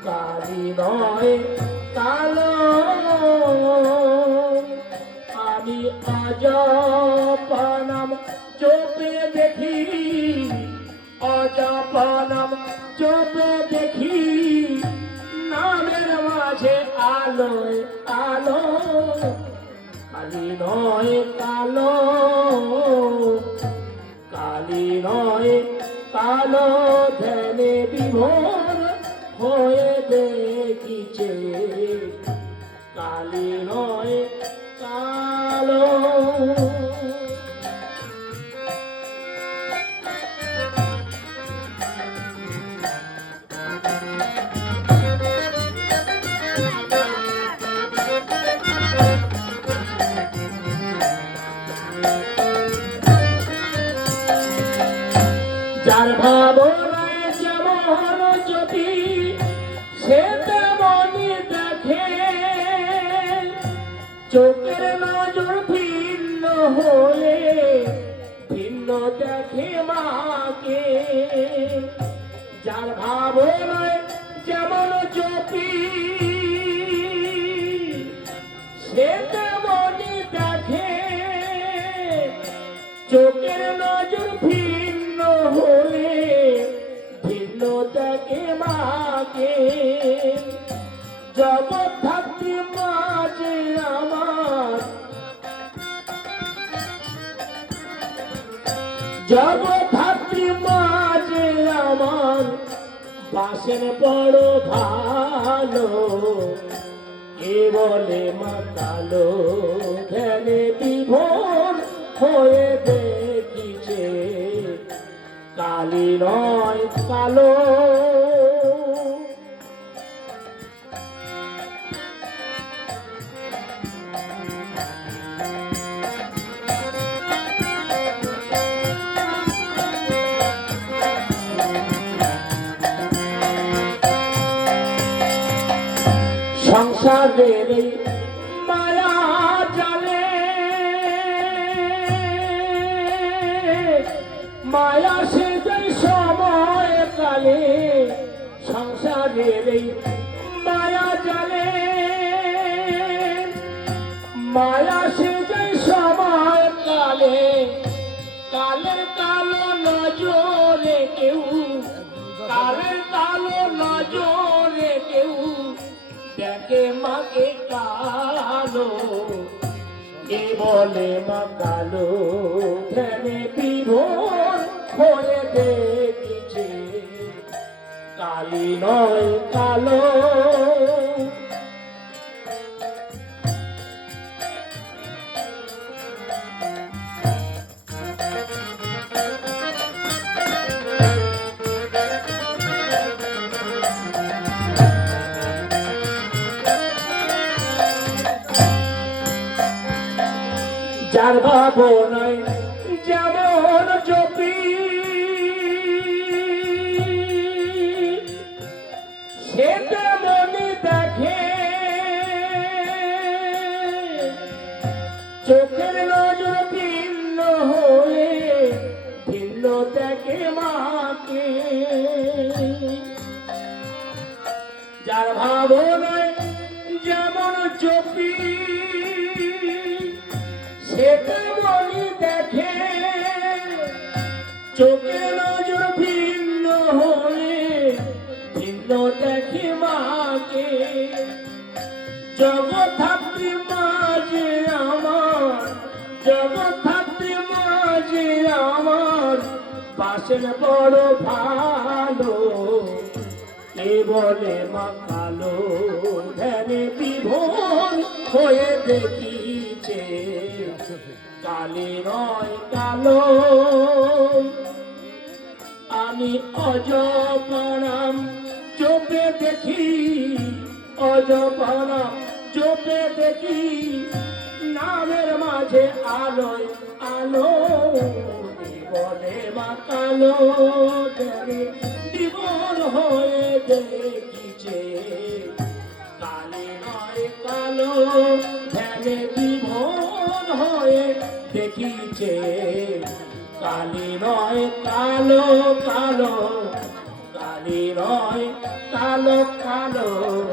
কালি নয় কালো আমি অজপা নাম চোপে দেখি অজপা নাম চোপে দেখি নামের মাঝে আলোয় আলো কালি নয় কালো কালি নয় কালো ধ্যানে বিভোর হয়ে দেখিছে কালি নয় কালো যার ভাবনায় যেমন জ্যোতি সে তেমনই দেখে চোখের নজর ভিন্ন হয়ে ভিন্ন দেখে মাকে যার ভাবনায় যেমন জ্যোতি সে তেমনই দেখে চোখের নজর ভিন্ন হলে ভিন্ন দেখে মাকে জগৎ থাকতে মাঝে আমার জগৎ থাকতে মাঝে আমার বাসের বড় ভালো এ বলে মাতালো ধ্যানে বিভোর হয়ে দেখিছে কালি নয় কালো সংসারের মায়া জালে মায়া সে যাই সময় কালে সংসারের মায়া জালে মায়া সে যাই সময় কালে কালের কালো নজরে কেউ কালের কালো নজরে কেউ দেখে মাকে কালো এ বলে মা কালো ধ্যানে বিভোর হয়ে দেখিছে কালি নয় কালো যার ভাবনায় যেমন জ্যোতি সে তেমনই দেখে চোখের নজর ভিন্ন হলে ভিন্ন দেখে মাকে যার ভাবনায় যেমন জ্যোতি সে তেমনই দেখে চোখের নজর ভিন্ন হলে ভিন্ন দেখে মাকে জগৎ থাকতে মাঝে আমার জগৎ থাকতে মাঝে আমার পাশের বড় ভালো এ বলে মা কালো ধ্যানে বিভোর হয়ে দেখিছে কালি নয় কালো আমি অজপা নাম চোপে দেখি অজপা নাম চোপে দেখি নামের মাঝে আলোয় আলো বলে মা কালো ধ্যানে বিভোর হয়ে দেখিছে কালি নয় কালো ধ্যানে বিভোর হয়ে দেখিছে কালি নয় কালো কালো কালি হৃদয় কালো কালো